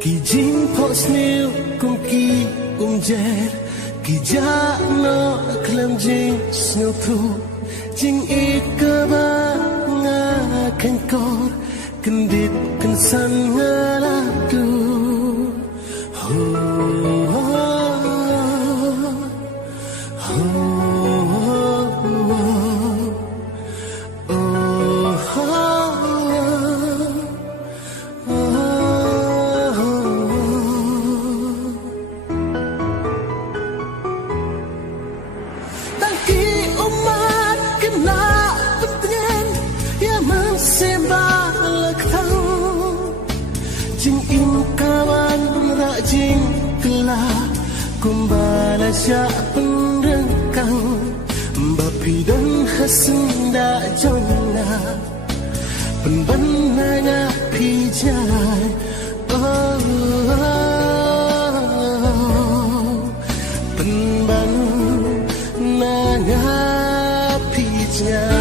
Ki jing po snew kum ki jet ki ja no klam jing snow thu jing ikaba nga kan kor kendit kan san ngala tu kumbala siya penrengkang bapi dan hasenda jona penbananya pijai penbananya pijai